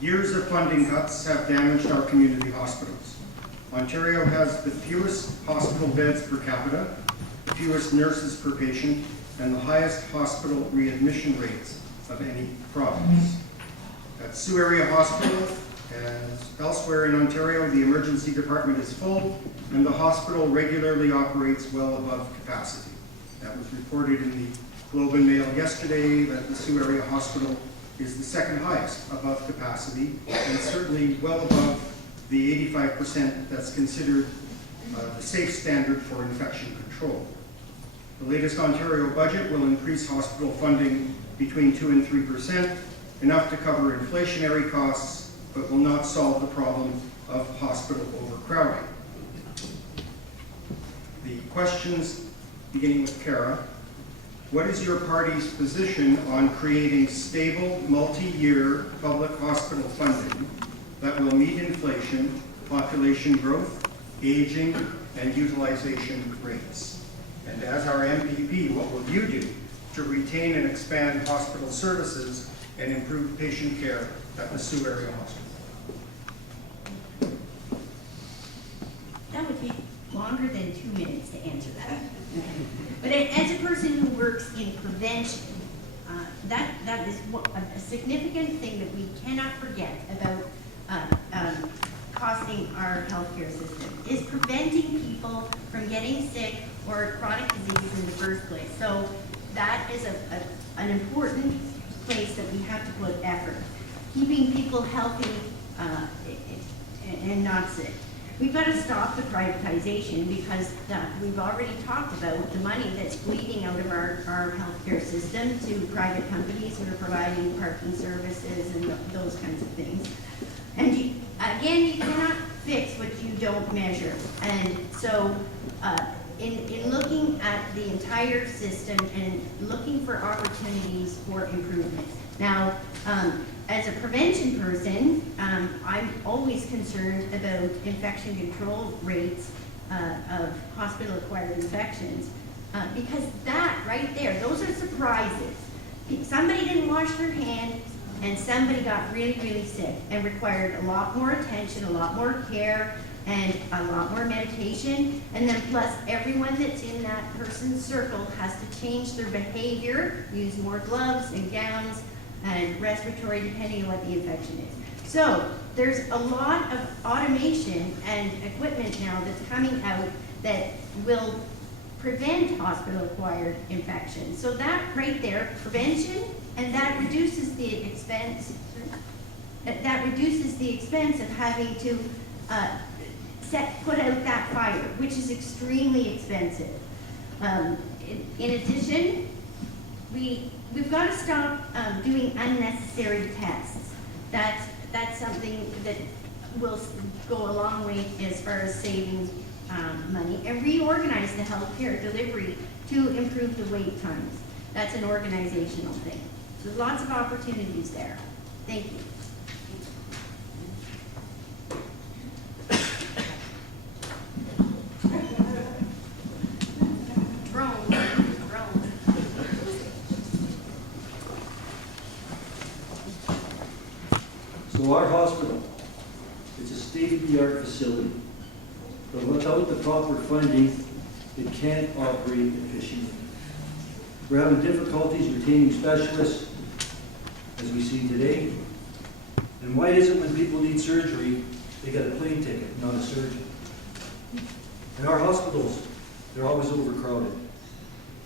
Years of funding cuts have damaged our community hospitals. Ontario has the fewest hospital beds per capita, the fewest nurses per patient, and the highest hospital readmission rates of any province. At Sault Area Hospital, as elsewhere in Ontario, the emergency department is full and the hospital regularly operates well above capacity. That was reported in the Globe and Mail yesterday that the Sault Area Hospital is the second highest above capacity and certainly well above the 85% that's considered the safe standard for infection control. The latest Ontario budget will increase hospital funding between 2 and 3%, enough to cover inflationary costs, but will not solve the problem of hospital overcrowding. The questions, beginning with Kara. What is your party's position on creating stable, multi-year public hospital funding that will meet inflation, population growth, aging, and utilization rates? And as our MPP, what will you do to retain and expand hospital services and improve patient care at the Sault Area Hospital? That would take longer than 2 minutes to answer that. But as a person who works in prevention, that is a significant thing that we cannot forget about costing our healthcare system, is preventing people from getting sick or chronic disease in the first place. So that is an important place that we have to put effort. Keeping people healthy and not sick. We've got to stop the privatization because we've already talked about the money that's bleeding out of our healthcare system to private companies who are providing parking services and those kinds of things. And again, you cannot fix what you don't measure. And so in looking at the entire system and looking for opportunities for improvement. Now, as a prevention person, I'm always concerned about infection control rates of hospital-acquired infections because that right there, those are surprises. Somebody didn't wash their hands and somebody got really, really sick and required a lot more attention, a lot more care, and a lot more medication. And then plus everyone that's in that person's circle has to change their behavior, use more gloves and gowns, and respiratory, depending on what the infection is. So there's a lot of automation and equipment now that's coming out that will prevent hospital-acquired infections. So that right there, prevention, and that reduces the expense. That reduces the expense of having to put out that fire, which is extremely expensive. In addition, we've got to stop doing unnecessary tests. That's something that will go a long way as far as saving money, and reorganize the healthcare delivery to improve the wait times. That's an organizational thing. So lots of opportunities there. Thank you. So our hospital, it's a state-of-the-art facility, but without the proper funding, it can't operate efficiently. We're having difficulties retaining specialists, as we see today. And why is it when people need surgery, they get a plane ticket, not a surgeon? And our hospitals, they're always overcrowded.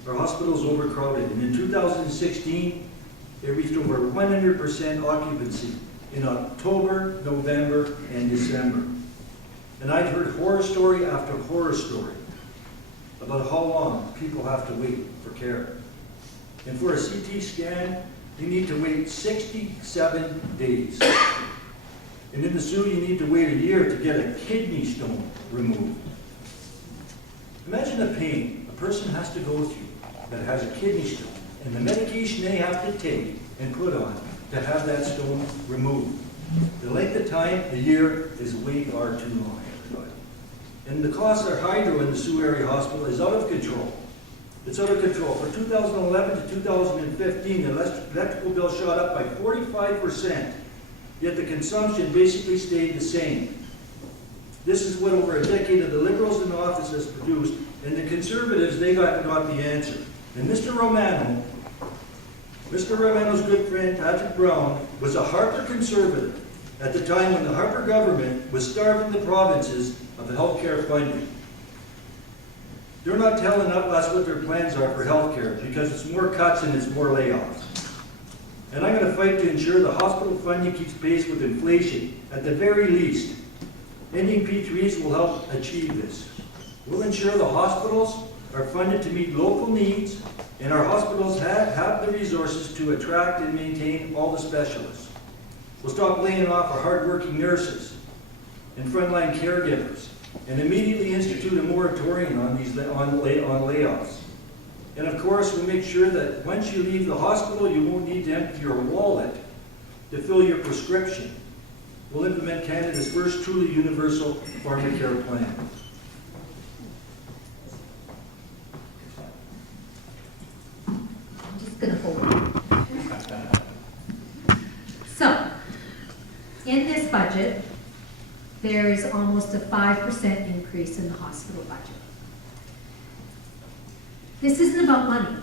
Our hospital's overcrowded, and in 2016, they reached over 100% occupancy in October, November, and December. And I've heard horror story after horror story about how long people have to wait for care. And for a CT scan, you need to wait 67 days. And in the Sault, you need to wait a year to get a kidney stone removed. Imagine the pain a person has to go through that has a kidney stone and the medication they have to take and put on to have that stone removed. The length of time, a year, is way far too long, everybody. And the cost of hydro in the Sault Area Hospital is out of control. It's out of control. For 2011 to 2015, the electrical bill shot up by 45%. yet the consumption basically stayed the same. This is what over a decade of the Liberals in office has produced, and the Conservatives, they got the answer. And Mr. Romano's good friend, Patrick Brown, was a Harper Conservative at the time when the Harper government was starving the provinces of the healthcare funding. They're not telling us what their plans are for healthcare because it's more cuts and it's more layoffs. And I'm going to fight to ensure the hospital funding keeps pace with inflation, at the very least. Ending P3s will help achieve this. We'll ensure the hospitals are funded to meet local needs, and our hospitals have the resources to attract and maintain all the specialists. We'll stop laying off our hardworking nurses and frontline caregivers, and immediately institute a moratorium on layoffs. And of course, we'll make sure that once you leave the hospital, you won't need to empty your wallet to fill your prescription. We'll implement Canada's first truly universal pharmacare plan. I'm just going to hold it. So, in this budget, there's almost a 5% increase in the hospital budget. This isn't about money.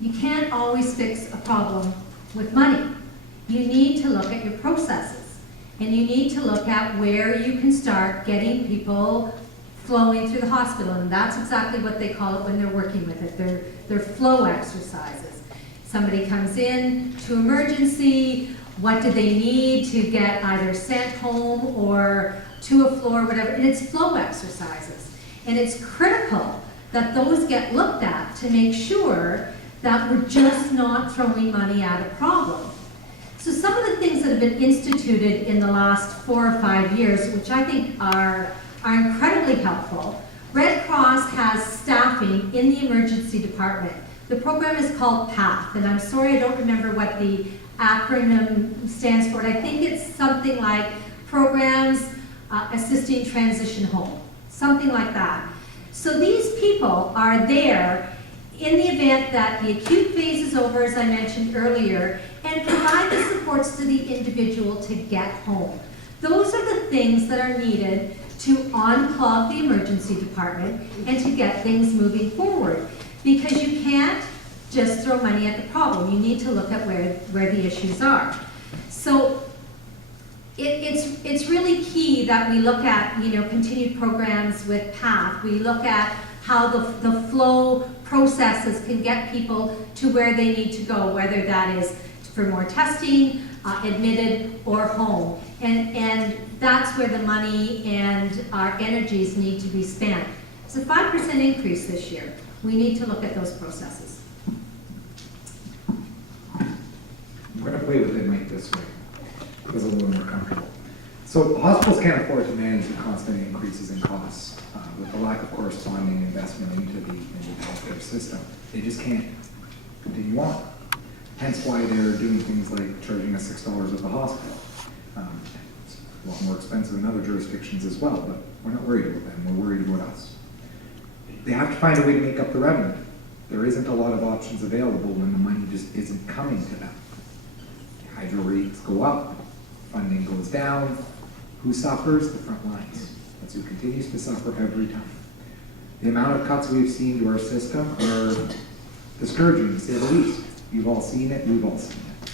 You can't always fix a problem with money. You need to look at your processes. And you need to look at where you can start getting people flowing through the hospital. And that's exactly what they call it when they're working with it. They're flow exercises. Somebody comes in to emergency, what do they need to get either sent home or to a floor, whatever, and it's flow exercises. And it's critical that those get looked at to make sure that we're just not throwing money at a problem. So some of the things that have been instituted in the last 4 or 5 years, which I think are incredibly helpful. Red Cross has staffing in the emergency department. The program is called PATH, and I'm sorry I don't remember what the acronym stands for. I think it's something like Programs Assisting Transition Home, something like that. So these people are there in the event that the acute phase is over, as I mentioned earlier, and provide the supports to the individual to get home. Those are the things that are needed to unclog the emergency department and to get things moving forward. Because you can't just throw money at the problem. You need to look at where the issues are. So it's really key that we look at continued programs with PATH. We look at how the flow processes can get people to where they need to go, whether that is for more testing, admitted, or home. And that's where the money and our energies need to be spent. It's a 5% increase this year. We need to look at those processes. I'm going to play with it Mike this way, because I'm a little more comfortable. So hospitals can't afford to manage the constant increases in costs with the lack of corresponding investment into the healthcare system. They just can't continue on. Hence why they're doing things like charging us $6 at the hospital. It's a lot more expensive in other jurisdictions as well, but we're not worried about them, we're worried about us. They have to find a way to make up the revenue. There isn't a lot of options available when the money just isn't coming to them. Hydro rates go up, funding goes down. Who suffers? The front lines. That's who continues to suffer every time. The amount of cuts we've seen to our system are discouraging, to say the least. You've all seen it, we've all seen it.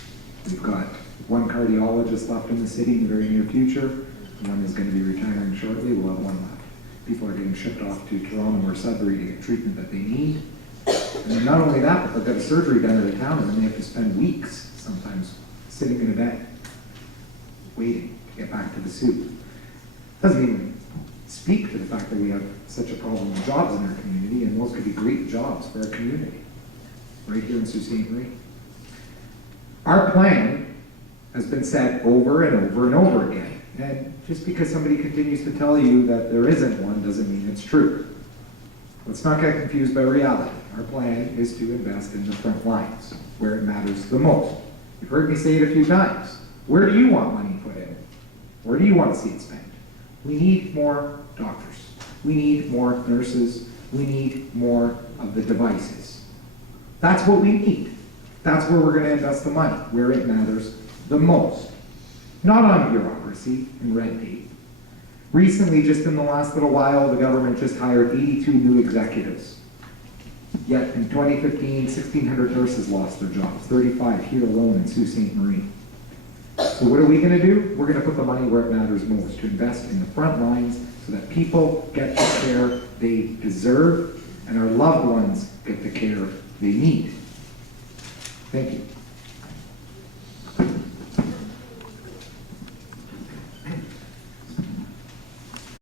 We've got one cardiologist left in the city in the very near future. One is going to be retiring shortly, we'll have one left. People are getting shipped off to Toronto or Sudbury to get treatment that they need. And then not only that, but they've got a surgery done at a town and then they have to spend weeks, sometimes, sitting in a bed, waiting to get back to the suit. Doesn't even speak to the fact that we have such a problem with jobs in our community, and those could be great jobs for our community, right here in Sault Ste. Marie. Our plan has been said over and over and over again, and just because somebody continues to tell you that there isn't one doesn't mean it's true. Let's not get confused by reality. Our plan is to invest in the front lines, where it matters the most. You've heard me say it a few times. Where do you want money put in? Where do you want to see it spent? We need more doctors. We need more nurses. We need more of the devices. That's what we need. That's where we're going to invest the money, where it matters the most. not on bureaucracy and red tape. Recently, just in the last little while, the government just hired 82 new executives. Yet in 2015, 1,600 nurses lost their jobs, 35 here alone in Sault Ste. Marie. So what are we going to do? We're going to put the money where it matters most, to invest in the front lines so that people get the care they deserve and our loved ones get the care they need. Thank you.